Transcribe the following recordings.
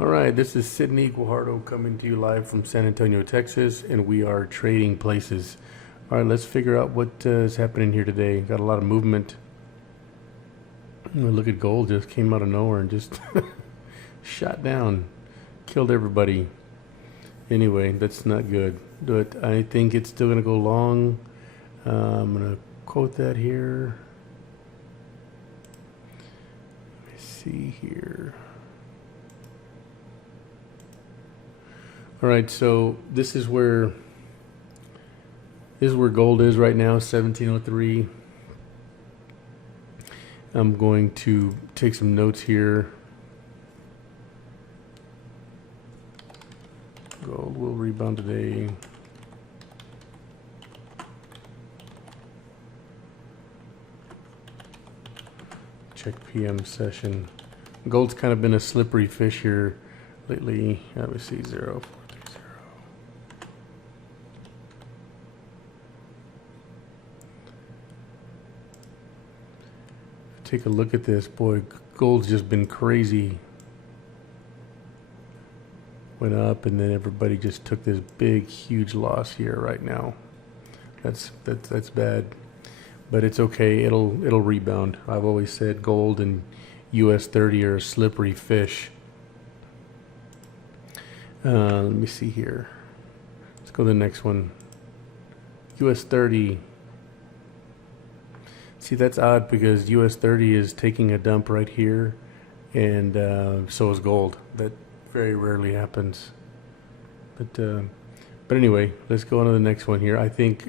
All right, this is Sydney Guajardo coming to you live from San Antonio, Texas, and we are trading places. All right, let's figure out what is happening here today. Got a lot of movement. Look at gold, just came out of nowhere and just shot down, killed everybody. Anyway, that's not good. But I think it's still going to go long. I'm going to quote that here. Let me see here. All right, so this is where gold is right now, 1703. I'm going to take some notes here. Gold will rebound today. Check PM session. Gold's kind of been a slippery fish here lately. Let me see, 0. Take a look at this. Boy, gold's just been crazy. Went up and then everybody just took this big, huge loss here right now. That's bad. But it's okay. It'll rebound. I've always said gold and US 30 are a slippery fish. Let me see here. Let's go to the next one. US 30. See, that's odd because US 30 is taking a dump right here, and so is gold. That very rarely happens. But anyway, let's go on to the next one here. I think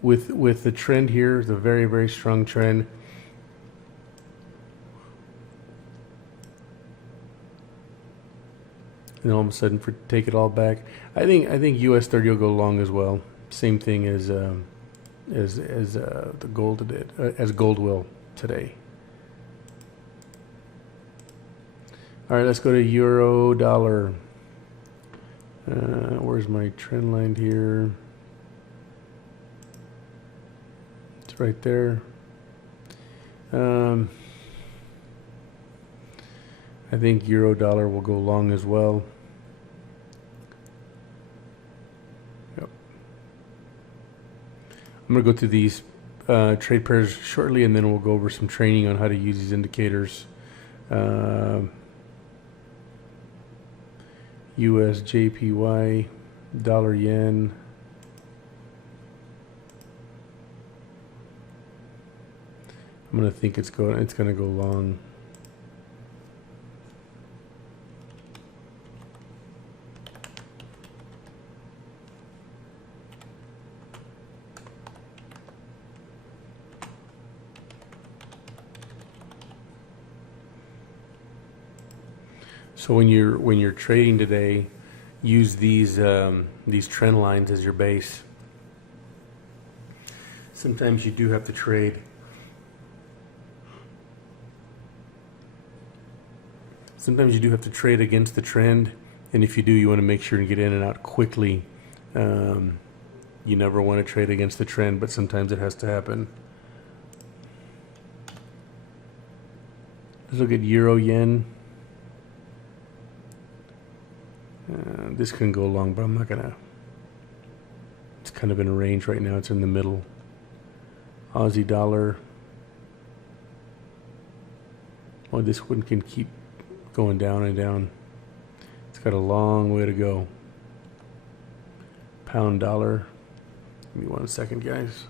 with the trend here, the very, very strong trend. And all of a sudden, take it all back. I think US 30 will go long as well. Same thing as the gold did, as gold will today. All right, let's go to euro dollar. Where's my trend line here? It's right there. I think euro dollar will go long as well. I'm going to go through these trade pairs shortly, and then we'll go over some training on how to use these indicators. US JPY, dollar yen. I'm going to think it's going to go long. So when you're trading today, use these trend lines as your base. Sometimes you do have to trade. Sometimes you do have to trade against the trend, and if you do, you want to make sure and get in and out quickly. You never want to trade against the trend, but sometimes it has to happen. Let's look at euro yen. This can go long, but I'm not gonna. It's kind of in a range right now. It's in the middle. Aussie dollar. Oh, this one can keep going down and down. It's got a long way to go. Pound dollar. Give me 1 second, guys.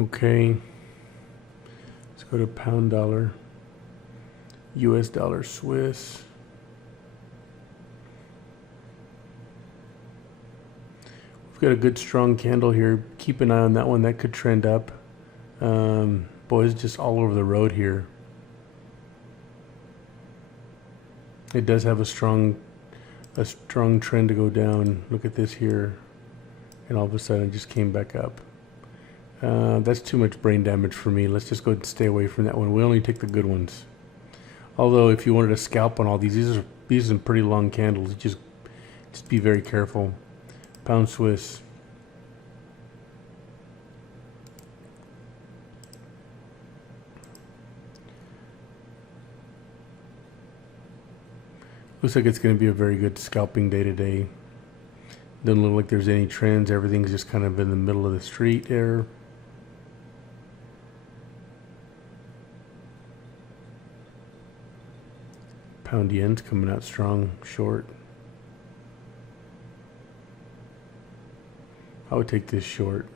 Okay. Let's go to pound dollar. US dollar Swiss. We've got a good strong candle here. Keep an eye on that one. That could trend up. Boy, it's just all over the road here. It does have a strong trend to go down. Look at this here, and all of a sudden it just came back up. That's too much brain damage for me. Let's just go and stay away from that one. We only take the good ones. Although if you wanted to scalp on all these are some pretty long candles. Just be very careful. Pound Swiss. Looks like it's going to be a very good scalping day today. Doesn't look like there's any trends. Everything's just kind of in the middle of the street there. Pound yen's coming out strong, short. I would take this short.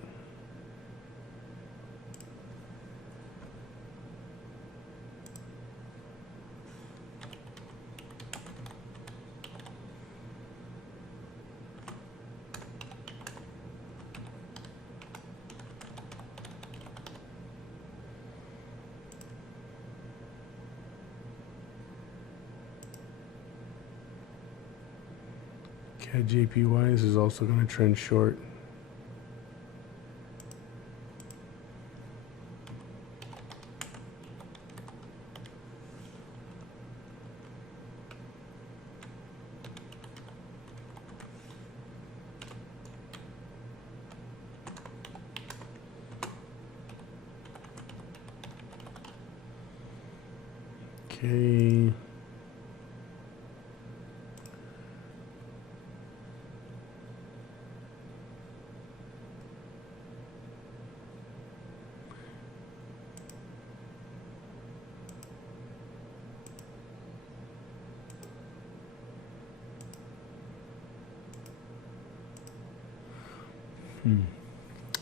CAD JPY is also going to trend short. Okay.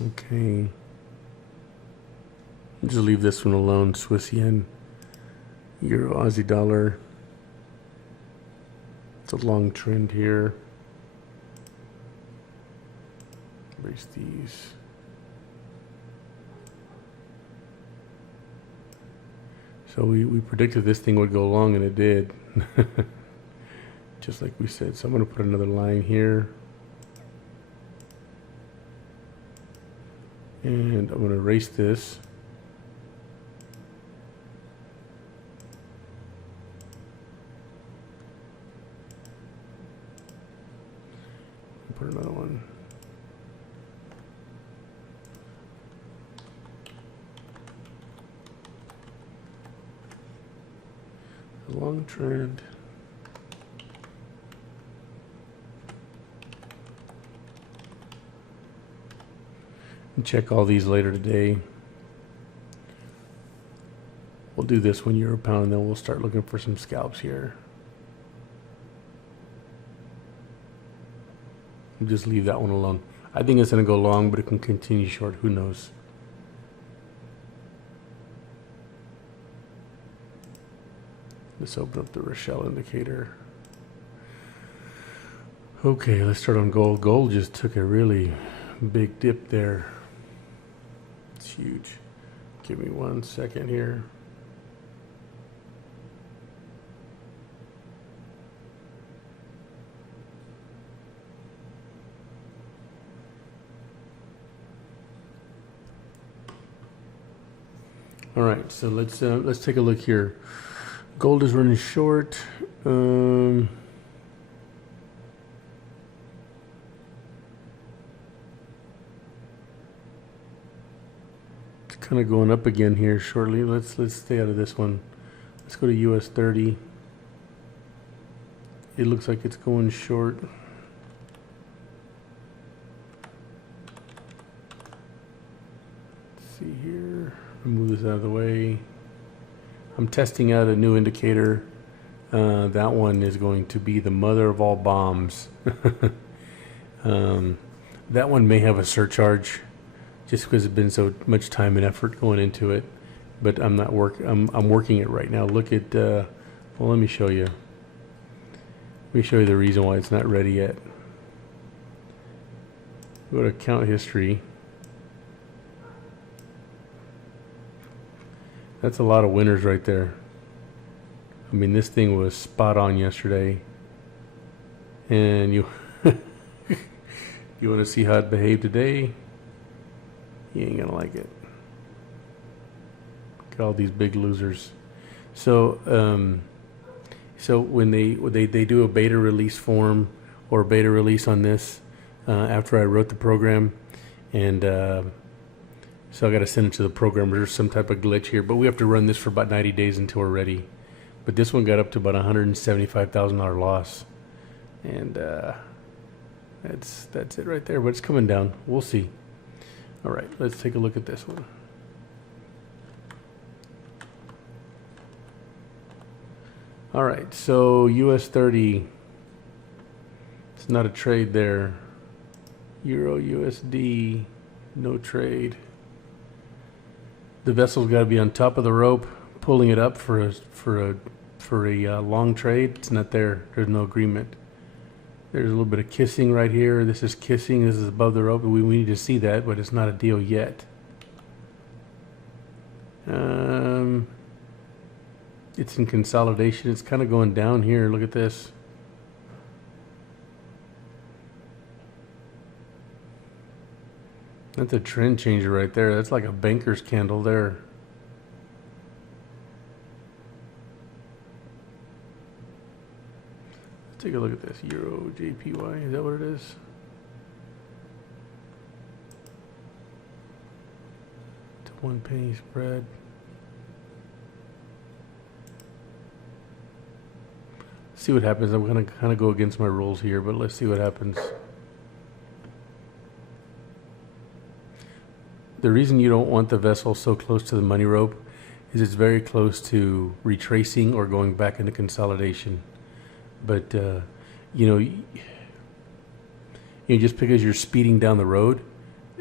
Okay. Just leave this one alone. Swiss yen, euro, Aussie dollar. It's a long trend here. Erase these. So we predicted this thing would go long, and it did. Just like we said. So I'm going to put another line here. And I'm going to erase this. Put another one. A long trend. And check all these later today. We'll do this one euro pound, and then we'll start looking for some scalps here. We'll just leave that one alone. I think it's going to go long, but it can continue short. Who knows? Let's open up the Rochelle indicator. Okay, let's start on gold. Gold just took a really big dip there. It's huge. Give me 1 second here. All right, so let's take a look here. Gold is running short. Kind of going up again here shortly. Let's stay out of this one. Let's go to US 30. It looks like it's going short. Let's see here. Move this out of the way. I'm testing out a new indicator. That one is going to be the mother of all bombs. That one may have a surcharge, just because it's been so much time and effort going into it. But I'm working it right now. Look at well, let me show you. Let me show you the reason why it's not ready yet. Go to account history. That's a lot of winners right there. I mean, this thing was spot on yesterday. And you you want to see how it behaved today? You ain't gonna like it. Look at all these big losers. So so when they do a beta release form or beta release on this after I wrote the program, and so I got to send it to the programmer. There's some type of glitch here, but we have to run this for about 90 days until we're ready. But this one got up to about $175,000 loss, and that's it right there. But it's coming down. We'll see. All right, let's take a look at this one. All right, so US 30. It's not a trade there. Euro USD, no trade. The vessel's got to be on top of the rope, pulling it up for a long trade. It's not there. There's no agreement. There's a little bit of kissing right here. This is kissing. This is above the rope. We need to see that, but it's not a deal yet. It's in consolidation. It's kind of going down here. Look at this. That's a trend changer right there. That's like a banker's candle there. Let's take a look at this. Euro JPY. Is that what it is? It's a 1 penny spread. See what happens. I'm going to kind of go against my rules here, but let's see what happens. The reason you don't want the vessel so close to the money rope is it's very close to retracing or going back into consolidation. But just because you're speeding down the road,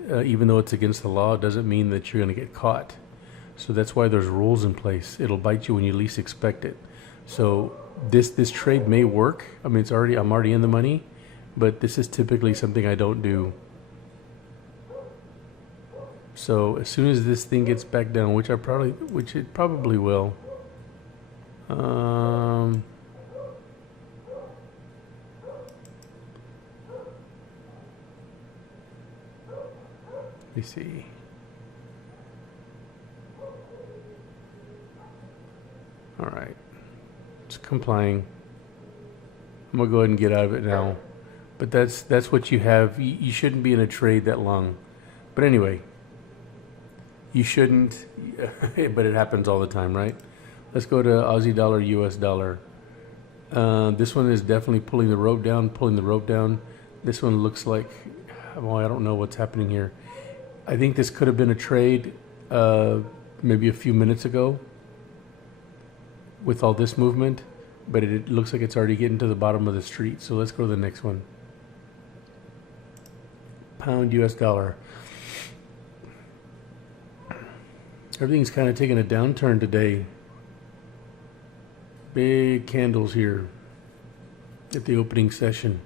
even though it's against the law, doesn't mean that you're going to get caught. So that's why there's rules in place. It'll bite you when you least expect it. So this trade may work. I mean, I'm already in the money, but this is typically something I don't do. So as soon as this thing gets back down, which it probably will. Let me see. All right, it's complying. I'm gonna go ahead and get out of it now. But that's what you have. You shouldn't be in a trade that long. But anyway. You shouldn't, but it happens all the time, right? Let's go to Aussie dollar, US dollar. This one is definitely pulling the rope down. This one looks like, well, I don't know what's happening here. I think this could have been a trade maybe a few minutes ago with all this movement, but it looks like it's already getting to the bottom of the street. So let's go to the next one. Pound, US dollar. Everything's kind of taking a downturn today. Big candles here at the opening session.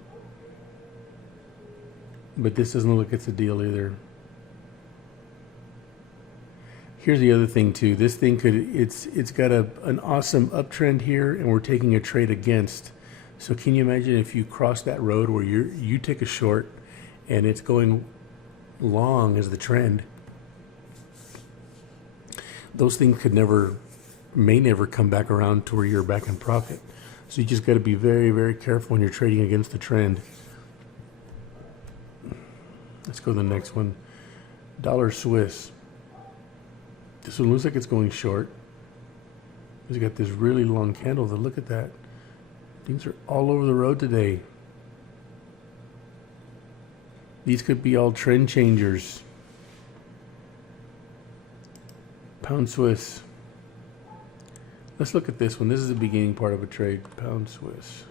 But this doesn't look like it's a deal either. Here's the other thing too. This thing it's got an awesome uptrend here, and we're taking a trade against. So can you imagine if you cross that road where you take a short and it's going long as the trend? Those things may never come back around to where you're back in profit. So you just got to be very, very careful when you're trading against the trend. Let's go to the next one. Dollar Swiss. This one looks like it's going short. It's got this really long candle. Look at that. Things are all over the road today. These could be all trend changers. Pound Swiss. Let's look at this one. This is the beginning part of a trade. Pound Swiss.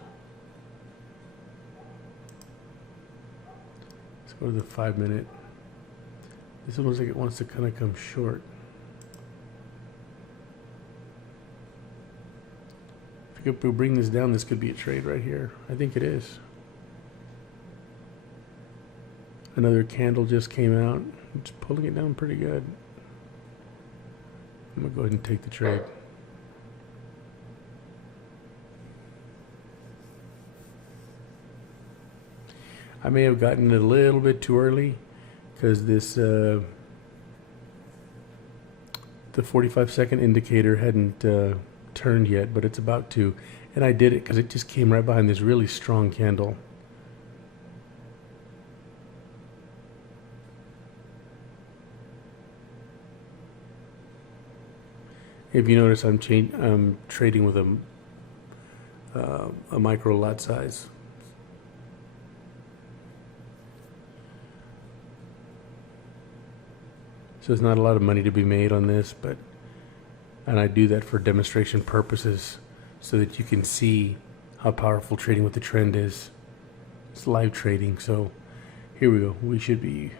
Let's go to the 5 minute. This one looks like it wants to kind of come short. If we bring this down, this could be a trade right here. I think it is. Another candle just came out. It's pulling it down pretty good. I'm going to go ahead and take the trade. I may have gotten it a little bit too early because this the 45-second indicator hadn't turned yet, but it's about to. And I did it because it just came right behind this really strong candle. If you notice, I'm trading with a micro lot size. So there's not a lot of money to be made on this, and I do that for demonstration purposes so that you can see how powerful trading with the trend is. It's live trading, so here we go. We should be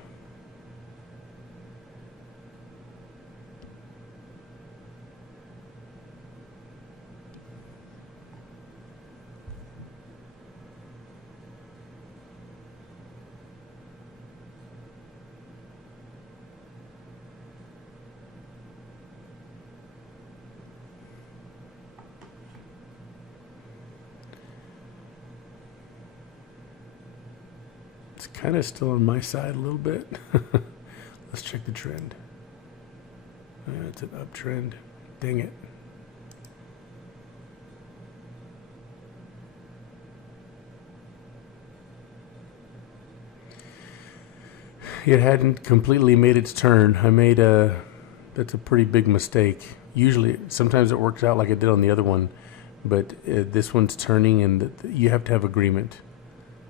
kind of still on my side a little bit. Let's check the trend. It's an uptrend. Dang it. It hadn't completely made its turn. That's a pretty big mistake. Usually, sometimes it works out like it did on the other one, but this one's turning and you have to have agreement.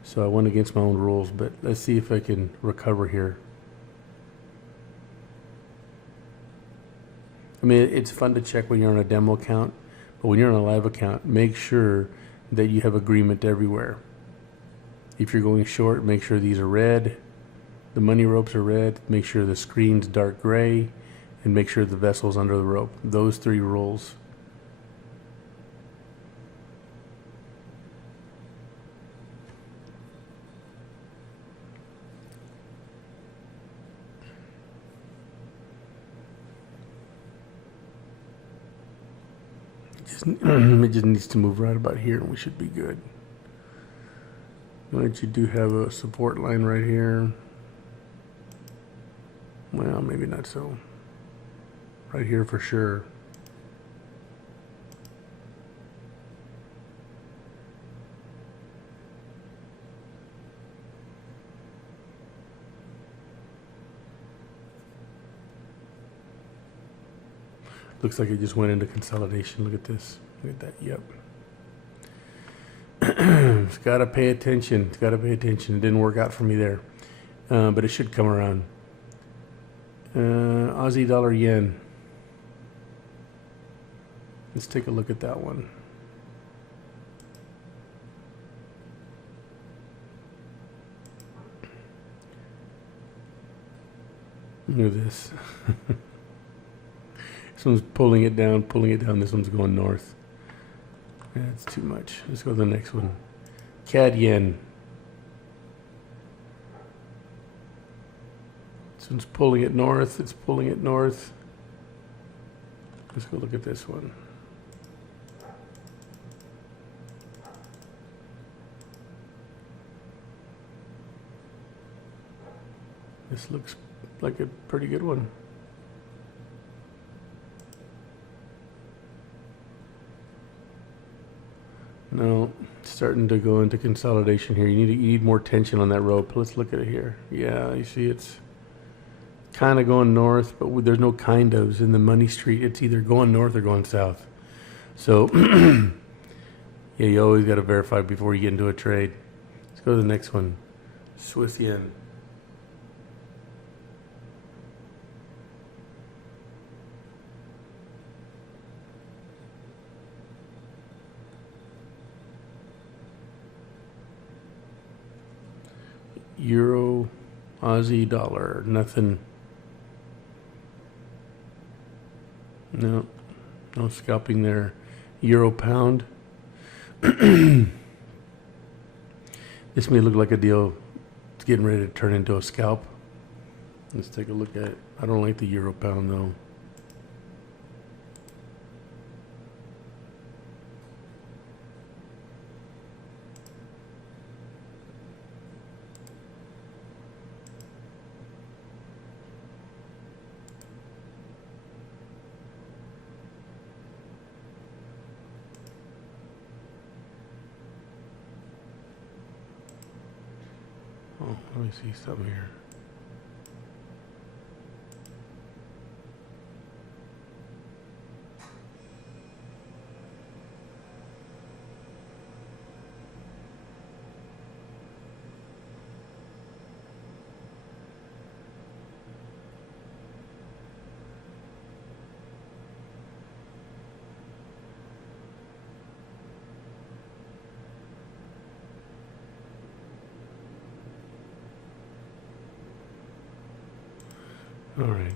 So I went against my own rules, but let's see if I can recover here. I mean, it's fun to check when you're on a demo account, but when you're on a live account, make sure that you have agreement everywhere. If you're going short, make sure these are red, the money ropes are red, make sure the screen's dark gray, and make sure the vessel's under the rope. Those 3 rules. It just needs to move right about here and we should be good. But you do have a support line right here. Well, maybe not so. Right here for sure. Looks like it just went into consolidation. Look at this. Look at that. Yep. It's got to pay attention. It's got to pay attention. It didn't work out for me there. But it should come around. Aussie dollar yen. Let's take a look at that one. Look at this. This one's pulling it down, pulling it down. This one's going north. That's too much. Let's go to the next one. CAD yen. This one's pulling it north. It's pulling it north. Let's go look at this one. This looks like a pretty good one. No, it's starting to go into consolidation here. You need more tension on that rope. Let's look at it here. Yeah, you see it's kind of going north, but there's no kind ofs in the money street. It's either going north or going south. So, yeah, you always got to verify before you get into a trade. Let's go to the next one. Swiss yen. Euro, Aussie dollar, nothing. No scalping there. Euro pound. This may look like a deal. It's getting ready to turn into a scalp. Let's take a look at it. I don't like the euro pound though. Oh, let me see something here. All right.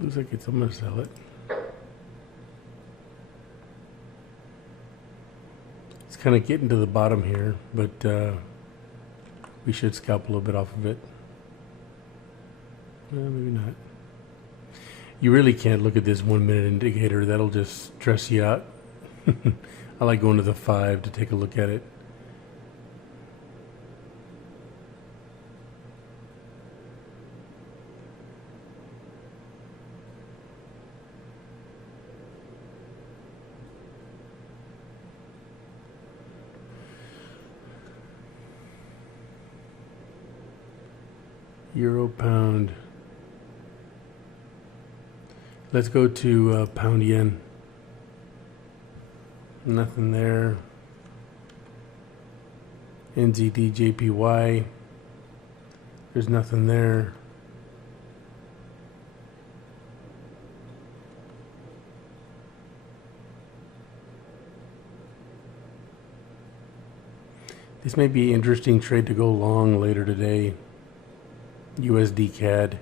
Looks like I'm gonna sell it. It's kind of getting to the bottom here, but we should scalp a little bit off of it. Maybe not. You really can't look at this 1 minute indicator. That'll just stress you out. I like going to the 5 to take a look at it. Euro, pound. Let's go to pound yen. Nothing there. NZD JPY. There's nothing there. This may be an interesting trade to go long later today. USD CAD.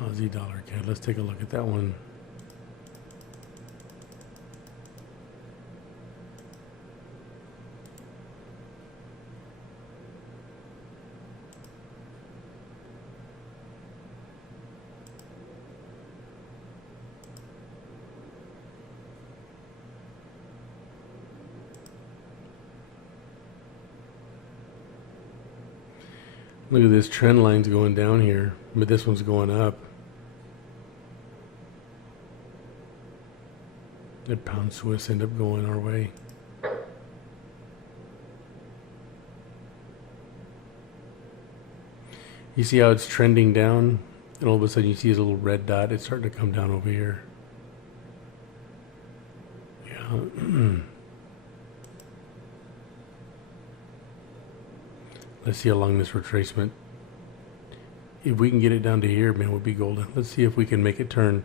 Aussie dollar CAD. Let's take a look at that one. Look at this trend line's going down here, but this one's going up. Did pound Swiss end up going our way? You see how it's trending down, and all of a sudden you see this little red dot. It's starting to come down over here. Yeah. Let's see how long this retracement. If we can get it down to here, man, we'll be golden. Let's see if we can make it turn.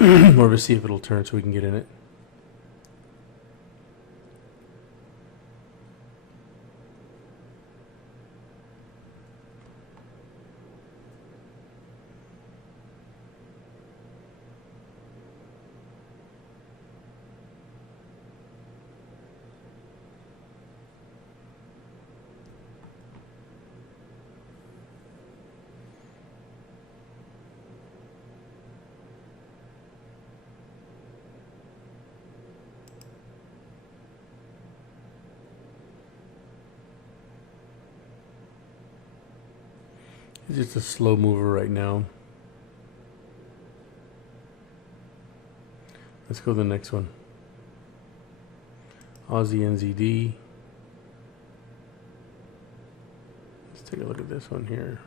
Or let's see if it'll turn so we can get in it. It's just a slow mover right now. Let's go to the next one. Aussie NZD. Let's take a look at this one here.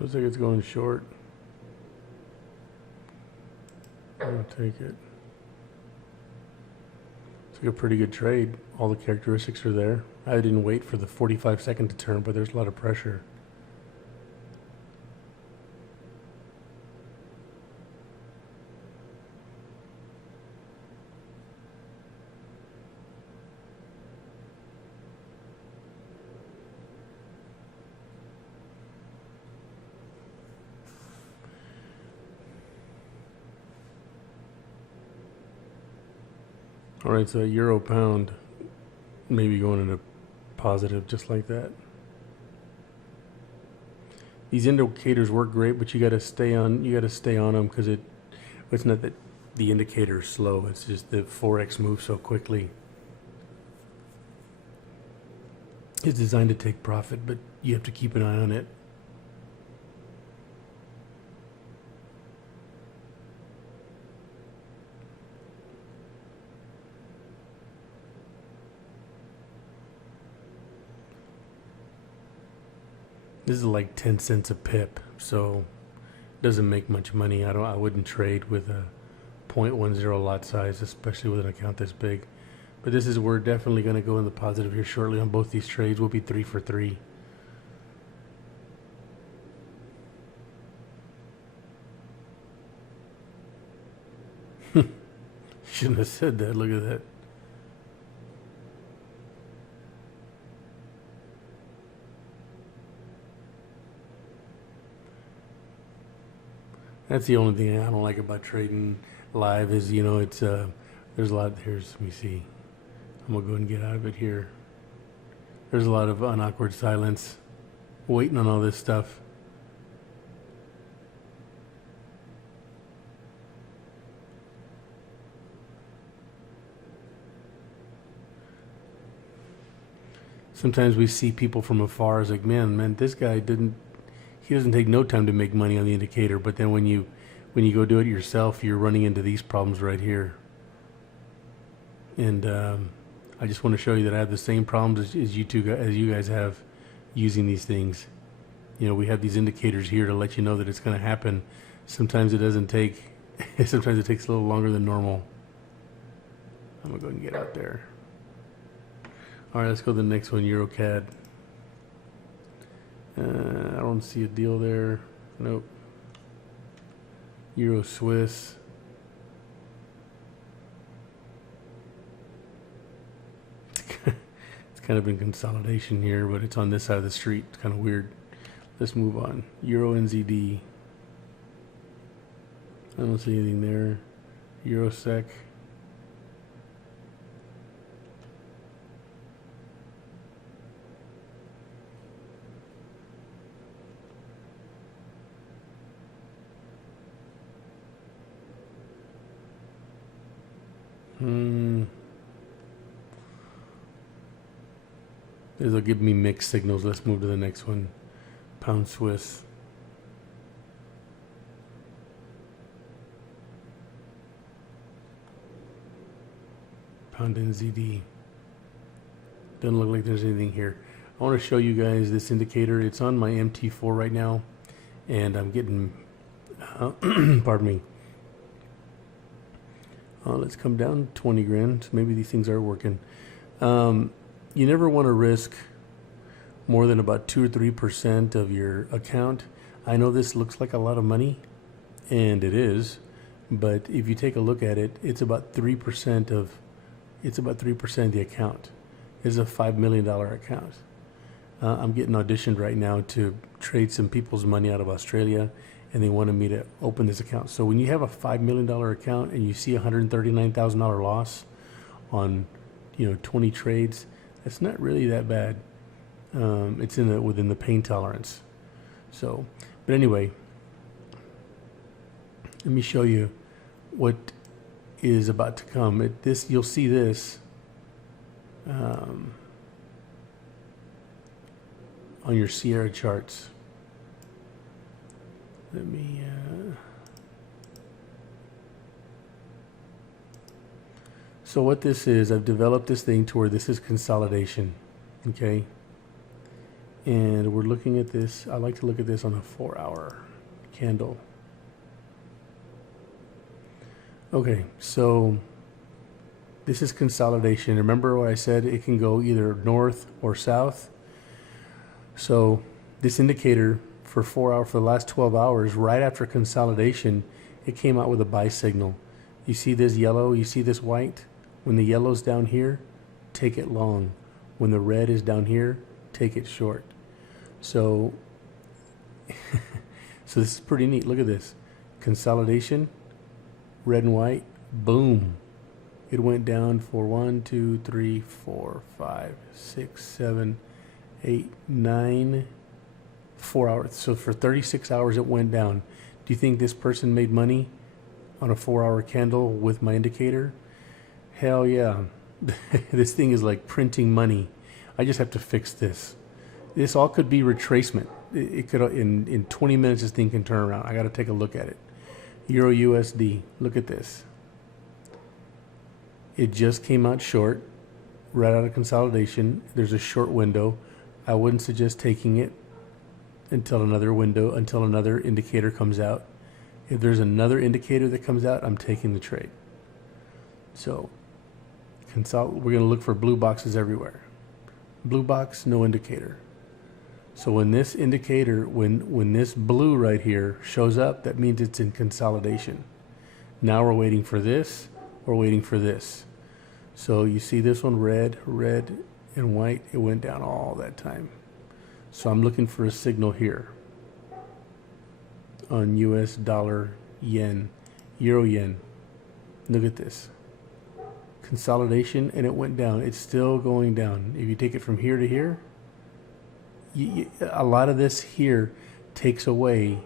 Looks like it's going short. I'll take it. It's like a pretty good trade. All the characteristics are there. I didn't wait for the 45-second to turn, but there's a lot of pressure. All right, so euro pound maybe going into positive just like that. These indicators work great, but you got to stay on. You got to stay on them because it's not that the indicator is slow. It's just the forex moves so quickly. It's designed to take profit, but you have to keep an eye on it. This is like 10 cents a pip, so it doesn't make much money. I wouldn't trade with a 0.10 lot size, especially with an account this big. But this is, we're definitely going to go in the positive here shortly on both these trades. We'll be 3 for 3. Shouldn't have said that. Look at that. That's the only thing I don't like about trading live is, you know, it's there's a lot. Here's, let me see. I'm gonna go ahead and get out of it here. There's a lot of unawkward silence, waiting on all this stuff. Sometimes we see people from afar as like, man, this guy he doesn't take no time to make money on the indicator. But then when you go do it yourself, you're running into these problems right here. And I just want to show you that I have the same problems as you guys have using these things. You know, we have these indicators here to let you know that it's going to happen. Sometimes it doesn't take. Sometimes it takes a little longer than normal. I'm gonna go ahead and get out there. All right, let's go to the next one, EuroCAD. I don't see a deal there. Nope. Euro Swiss. It's kind of in consolidation here, but it's on this side of the street. It's kind of weird. Let's move on. Euro NZD. I don't see anything there. Euro SEC. They'll give me mixed signals. Let's move to the next one. Pound Swiss. Pound NZD. Doesn't look like there's anything here. I want to show you guys this indicator. It's on my MT4 right now, and I'm getting, pardon me. Let's come down 20 grand. So maybe these things are working. You never want to risk more than about 2 or 3% of your account. I know this looks like a lot of money, and it is, but if you take a look at it, it's about 3% of the account. It's a $5 million account. I'm getting auditioned right now to trade some people's money out of Australia, and they wanted me to open this account. So when you have a $5 million account and you see a $139,000 loss on, 20 trades, that's not really that bad. It's within the pain tolerance. So, but anyway, let me show you what is about to come. You'll see this on your Sierra charts. Let me so what this is, I've developed this thing to where this is consolidation, okay? And we're looking at this. I like to look at this on a 4-hour candle. Okay, so this is consolidation. Remember what I said? It can go either north or south. So this indicator for for the last 12 hours, right after consolidation, it came out with a buy signal. You see this yellow, you see this white? When the yellow's down here, take it long. When the red is down here, take it short. So, so this is pretty neat. Look at this. Consolidation, red and white, boom. It went down for 1, 2, 3, 4, 5, 6, 7, 8, 9, 4 hours. So for 36 hours it went down. Do you think this person made money on a 4-hour candle with my indicator? Hell yeah. This thing is like printing money. I just have to fix this. This all could be retracement. It could, in 20 minutes, this thing can turn around. I got to take a look at it. Euro USD. Look at this. It just came out short, right out of consolidation. There's a short window. I wouldn't suggest taking it until another indicator comes out. If there's another indicator that comes out, I'm taking the trade. So, we're going to look for blue boxes everywhere. Blue box, no indicator. So when this indicator, when this blue right here shows up, that means it's in consolidation. Now we're waiting for this, we're waiting for this. So you see this one, red, and white, it went down all that time. So I'm looking for a signal here on US dollar, yen, euro yen. Look at this. Consolidation, and it went down. It's still going down. If you take it from here to here, a lot of this here takes away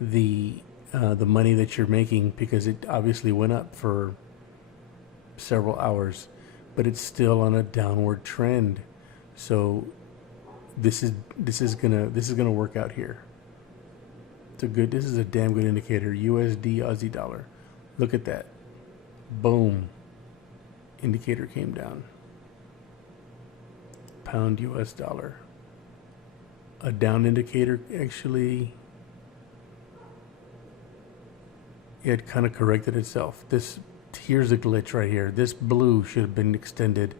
the money that you're making, because it obviously went up for several hours, but it's still on a downward trend. So this is gonna work out here. This is a damn good indicator. USD Aussie dollar. Look at that. Boom. Indicator came down. Pound US dollar. A down indicator, actually, it kind of corrected itself. Here's a glitch right here. This blue should have been extended.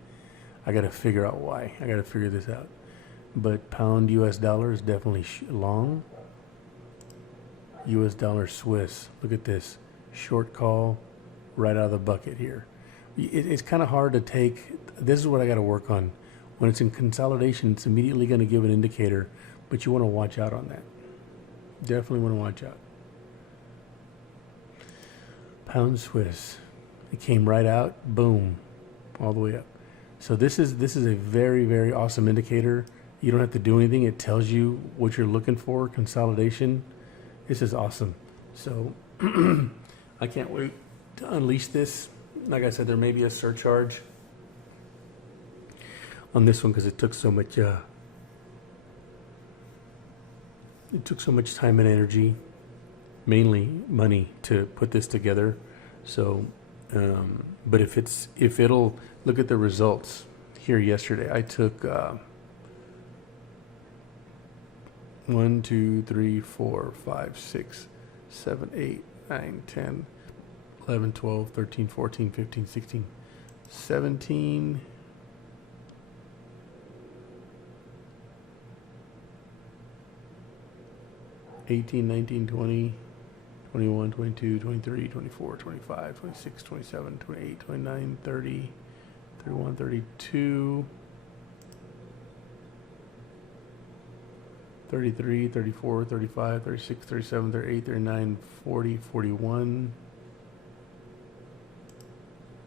I got to figure out why. I got to figure this out. But pound US dollar is definitely long. US dollar Swiss. Look at this. Short call right out of the bucket here. It's kind of hard to take. This is what I got to work on. When it's in consolidation, it's immediately going to give an indicator, but you want to watch out on that. Definitely want to watch out. Pound Swiss. It came right out, boom, all the way up. So this is a very, very awesome indicator. You don't have to do anything. It tells you what you're looking for, consolidation. This is awesome. So I can't wait to unleash this. Like I said, there may be a surcharge on this one because it took so much time and energy, mainly money, to put this together. So but if it'll look at the results here yesterday, I took 1, 2, 3, 4, 5, 6, 7, 8, 9, 10, 11, 12, 13, 14, 15, 16, 17, 18, 19, 20, 21, 22, 23, 24, 25, 26, 27, 28, 29, 30, 31, 32, 33, 34, 35, 36, 37, 38, 39, 40, 41,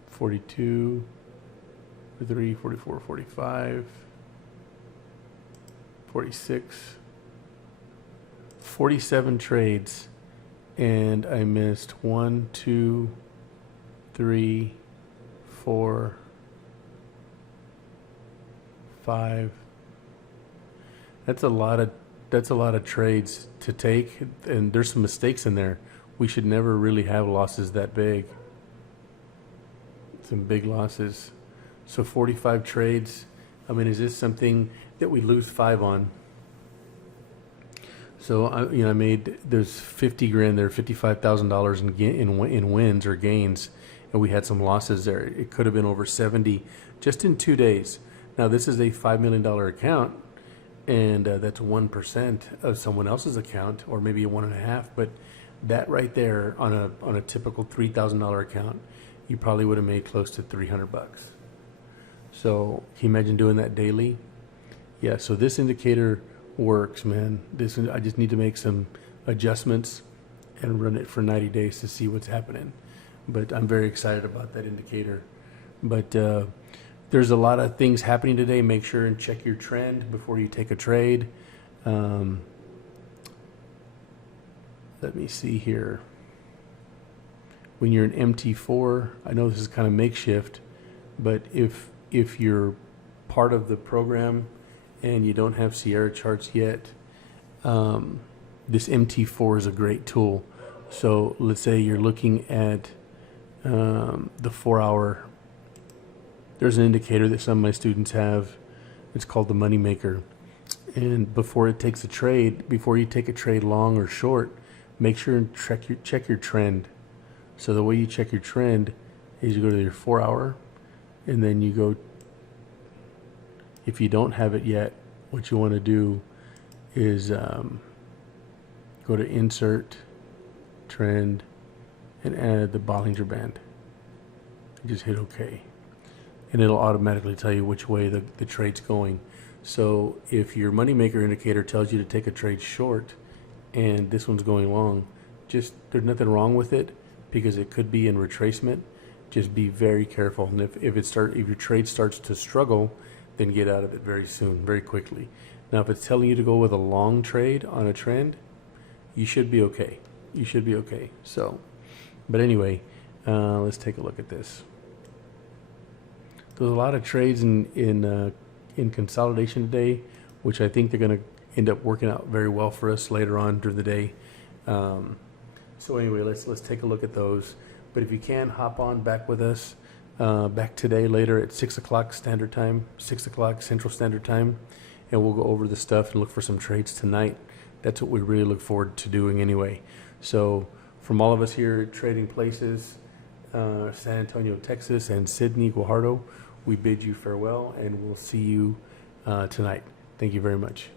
42, 43, 44, 45, 46, 47 trades, and I missed 1, 2, 3, 4, 5. That's a lot of trades to take, and there's some mistakes in there. We should never really have losses that big. Some big losses. So 45 trades. I mean, is this something that we lose 5 on? So I made, there's 50 grand there, $55,000 in wins or gains, and we had some losses there. It could have been over 70 just in 2 days. Now this is a $5 million account, and that's 1% of someone else's account, or maybe 1.5%. But that right there on a typical $3,000 account, you probably would have made close to $300. So can you imagine doing that daily? Yeah. So this indicator works, man. I just need to make some adjustments and run it for 90 days to see what's happening. But I'm very excited about that indicator. But there's a lot of things happening today. Make sure and check your trend before you take a trade. Let me see here. When you're in MT4, I know this is kind of makeshift, but if you're part of the program and you don't have Sierra charts yet, this MT4 is a great tool. So let's say you're looking at the 4-hour. There's an indicator that some of my students have. It's called the money maker. And before it takes a trade, before you take a trade long or short, make sure and check your trend. So the way you check your trend is you go to your 4-hour, and then you go, if you don't have it yet, what you want to do is go to insert, trend, and add the Bollinger Band. Just hit OK. And it'll automatically tell you which way the trade's going. So if your moneymaker indicator tells you to take a trade short and this one's going long, just there's nothing wrong with it because it could be in retracement. Just be very careful. And if your trade starts to struggle, then get out of it very soon, very quickly. Now, if it's telling you to go with a long trade on a trend, you should be okay. You should be okay. So, but anyway, let's take a look at this. There's a lot of trades in consolidation today, which I think they're going to end up working out very well for us later on during the day. So anyway, let's take a look at those. But if you can, hop on back with us back today later at 6 o'clock Standard Time, 6 o'clock Central Standard Time, and we'll go over the stuff and look for some trades tonight. That's what we really look forward to doing anyway. So from all of us here at Trading Places, San Antonio, Texas, and Sydney, Guajardo, we bid you farewell, and we'll see you tonight. Thank you very much.